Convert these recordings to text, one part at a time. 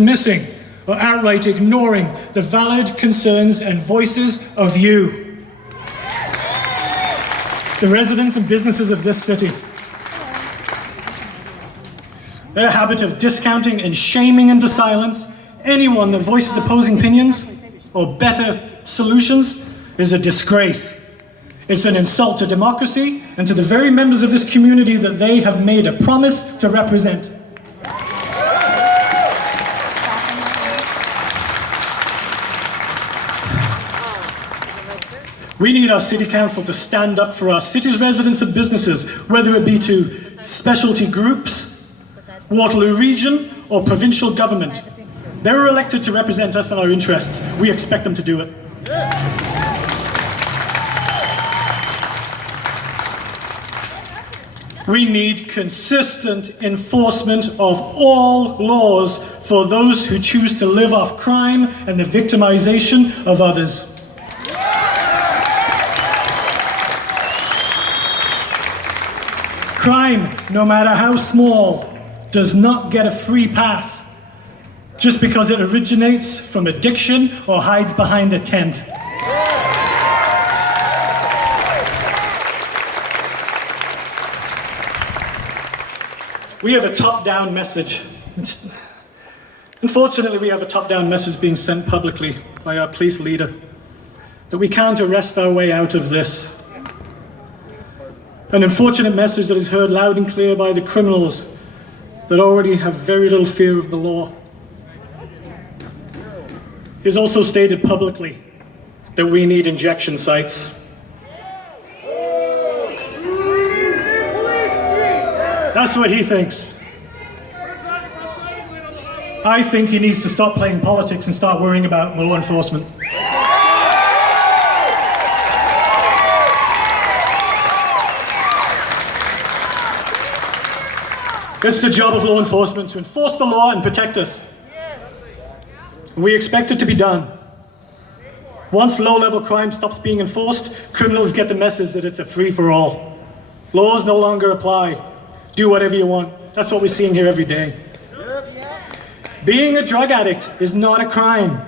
dismissing or outright ignoring the valid concerns and voices of you, the residents and businesses of this city. Their habit of discounting and shaming into silence anyone that voices opposing opinions or better solutions is a disgrace. It's an insult to democracy and to the very members of this community that they have made a promise to represent. We need our City Council to stand up for our city's residents and businesses, whether it be to specialty groups, Waterloo Region, or provincial government. They were elected to represent us and our interests. We expect them to do it. We need consistent enforcement of all laws for those who choose to live off crime and the victimization of others. Crime, no matter how small, does not get a free pass just because it originates from addiction or hides behind a tent. We have a top-down message. Unfortunately, we have a top-down message being sent publicly by our police leader that we can't arrest our way out of this. An unfortunate message that is heard loud and clear by the criminals that already have very little fear of the law. He has also stated publicly that we need injection sites. That's what he thinks. I think he needs to stop playing politics and start worrying about law enforcement. It's the job of law enforcement to enforce the law and protect us. We expect it to be done. Once low-level crime stops being enforced, criminals get the message that it's a free-for-all. Laws no longer apply. Do whatever you want. That's what we're seeing here every day. Being a drug addict is not a crime,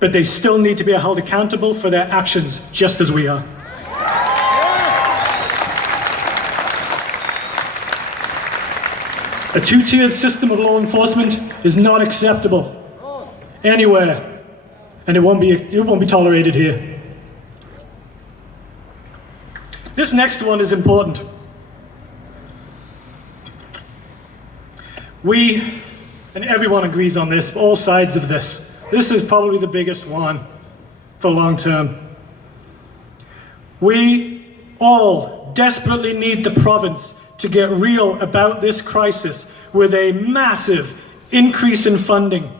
but they still need to be held accountable for their actions, just as we are. A two-tiered system of law enforcement is not acceptable anywhere, and it won't be tolerated here. This next one is important. We, and everyone agrees on this, all sides of this. This is probably the biggest one for long term. We all desperately need the province to get real about this crisis with a massive increase in funding,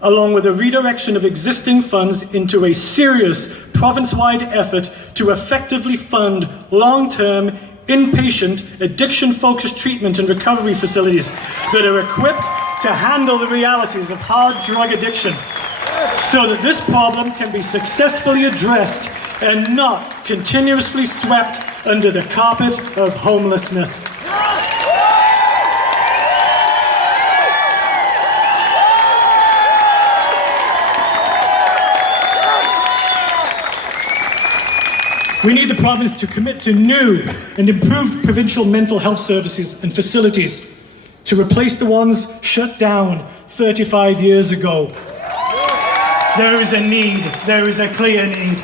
along with a redirection of existing funds into a serious province-wide effort to effectively fund long-term inpatient, addiction-focused treatment and recovery facilities that are equipped to handle the realities of hard drug addiction so that this problem can be successfully addressed and not continuously swept under the carpet of homelessness. We need the province to commit to new and improved provincial mental health services and facilities to replace the ones shut down 35 years ago. There is a need, there is a clear need.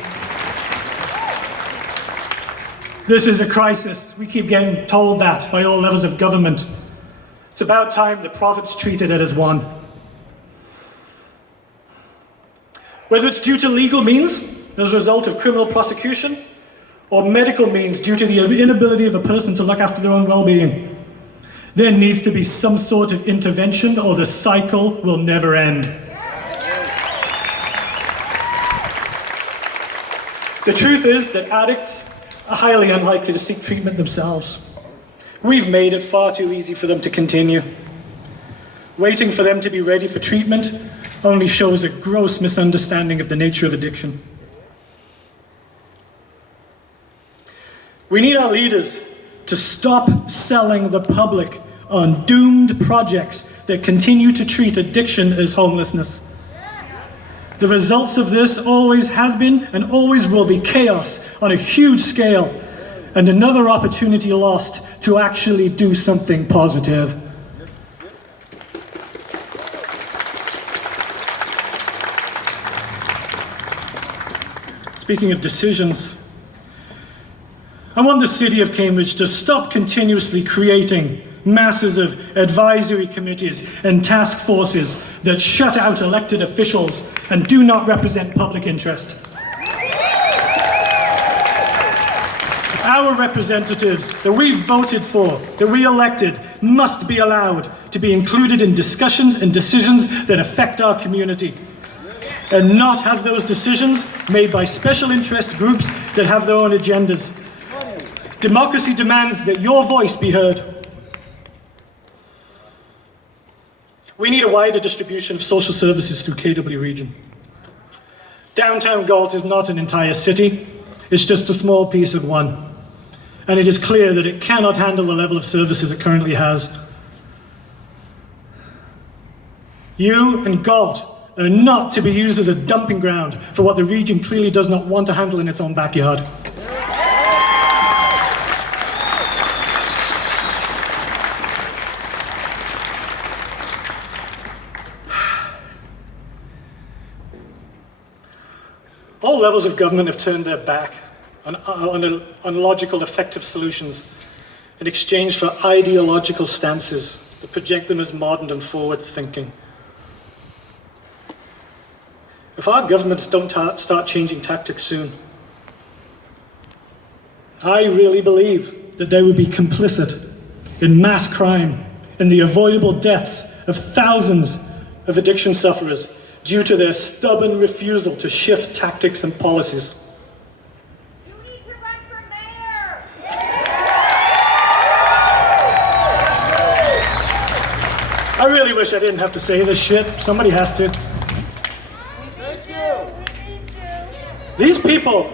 This is a crisis. We keep getting told that by all levels of government. It's about time the province treated it as one. Whether it's due to legal means as a result of criminal prosecution, or medical means due to the inability of a person to look after their own well-being, there needs to be some sort of intervention or the cycle will never end. The truth is that addicts are highly unlikely to seek treatment themselves. We've made it far too easy for them to continue. Waiting for them to be ready for treatment only shows a gross misunderstanding of the nature of addiction. We need our leaders to stop selling the public on doomed projects that continue to treat addiction as homelessness. The results of this always has been and always will be chaos on a huge scale, and another opportunity lost to actually do something positive. Speaking of decisions, I want the City of Cambridge to stop continuously creating masses of advisory committees and task forces that shut out elected officials and do not represent public interest. Our representatives that we voted for, that we elected, must be allowed to be included in discussions and decisions that affect our community, and not have those decisions made by special interest groups that have their own agendas. Democracy demands that your voice be heard. We need a wider distribution of social services through KW Region. Downtown Galt is not an entire city, it's just a small piece of one. And it is clear that it cannot handle the level of services it currently has. You and Galt are not to be used as a dumping ground for what the region clearly does not want to handle in its own backyard. All levels of government have turned their back on logical, effective solutions in exchange for ideological stances that project them as modern and forward-thinking. If our governments don't start changing tactics soon, I really believe that they would be complicit in mass crime and the avoidable deaths of thousands of addiction sufferers due to their stubborn refusal to shift tactics and policies. You need to run for mayor! I really wish I didn't have to say this shit. Somebody has to. These people,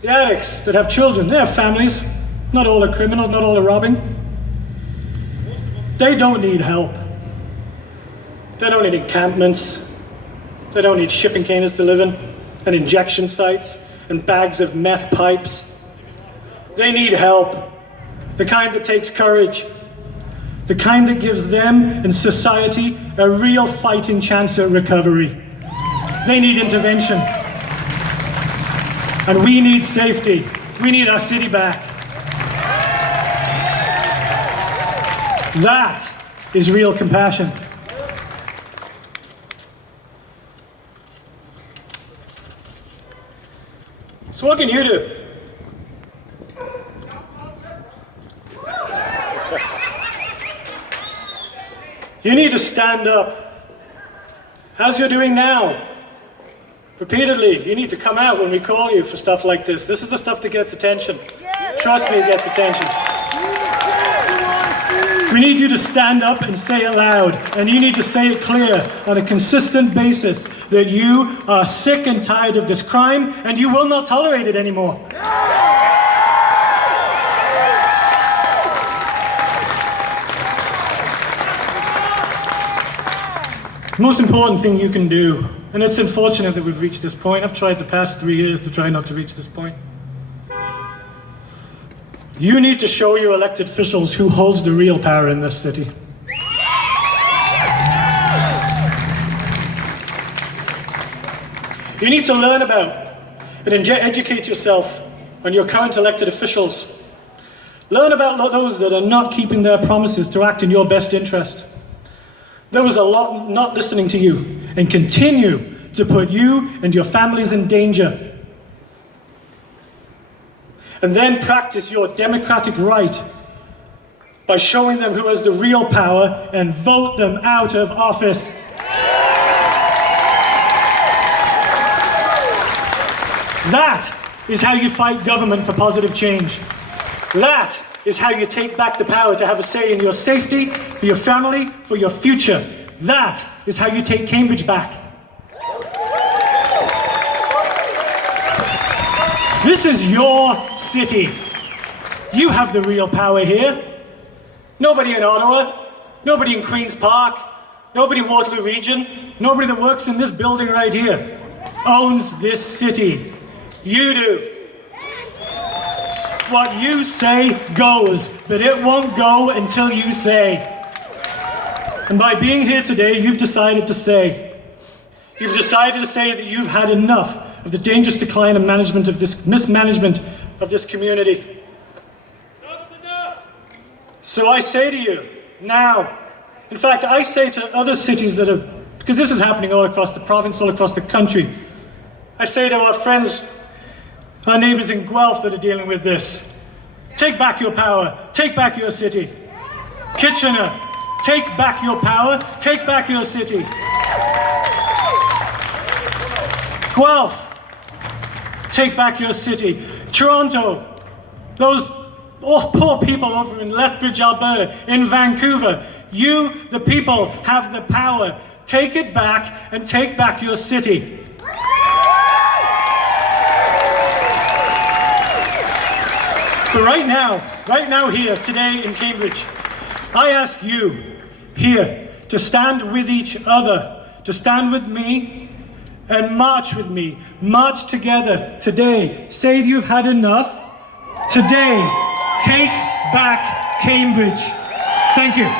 the addicts that have children, they have families. Not all are criminals, not all are robbing. They don't need help. They don't need encampments. They don't need shipping containers to live in, and injection sites, and bags of meth pipes. They need help. The kind that takes courage. The kind that gives them and society a real fighting chance at recovery. They need intervention. And we need safety. We need our city back. That is real compassion. So what can you do? You need to stand up, as you're doing now. Repeatedly, you need to come out when we call you for stuff like this. This is the stuff that gets attention. Trust me, it gets attention. We need you to stand up and say it loud, and you need to say it clear on a consistent basis that you are sick and tired of this crime and you will not tolerate it anymore. The most important thing you can do, and it's unfortunate that we've reached this point. I've tried the past 3 years to try not to reach this point. You need to show your elected officials who holds the real power in this city. You need to learn about and educate yourself on your current elected officials. Learn about those that are not keeping their promises to act in your best interest. Those are not listening to you and continue to put you and your families in danger. And then practice your democratic right by showing them who has the real power and vote them out of office. That is how you fight government for positive change. That is how you take back the power to have a say in your safety, for your family, for your future. That is how you take Cambridge back. This is your city. You have the real power here. Nobody in Ottawa, nobody in Queen's Park, nobody in Waterloo Region, nobody that works in this building right here owns this city. You do. What you say goes, but it won't go until you say. And by being here today, you've decided to say that you've had enough of the dangerous decline and mismanagement of this community. Enough's enough. So I say to you, now, in fact, I say to other cities that have, because this is happening all across the province, all across the country, I say to our friends, our neighbors in Guelph that are dealing with this, take back your power, take back your city. Kitchener, take back your power, take back your city. Guelph, take back your city. Toronto, those poor people over in Lethbridge, Alberta, in Vancouver, you, the people, have the power. Take it back and take back your city. But right now here, today in Cambridge, I ask you here to stand with each other, to stand with me and march with me. March together today. Say you've had enough. Today, take back Cambridge. Thank you.